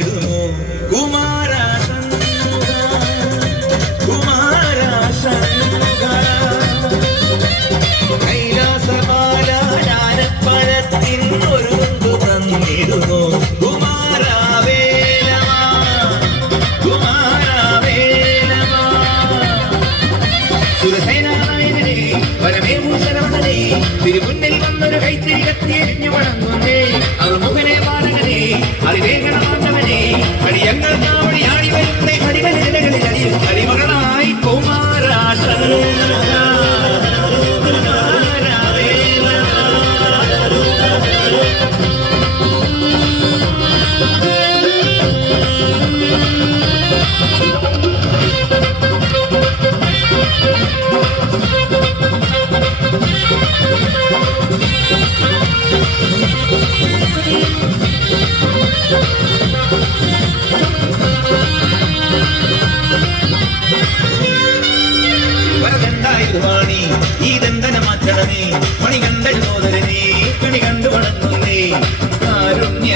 തന്നിടുമോ കുമാര കുമാര കൈലാസമാല ജ്ഞാനപ്പഴത്തിൻ ഒരു തുണ്ടു തന്നിടുമോ തിരുമുന്നിൽ വന്നൊരു കൈത്തിരി കത്തിയെരിഞ്ഞു വണങ്ങുന്നേ അവർ മുഖനെ പാലകനെ അറിവേഗണമാണ്ടവനെ കടിയങ്ങൾ നാവടിയാടി വരുന്നേ കടികളിലകളിൽ അടിമകളായി കുമാരാശ വാണി ഈ ദന്തന മാറ്റണമേ മണികണ്ഠൻ സോദരനെ കണി കണ്ടു വണങ്ങുന്നേ കാരുണ്യ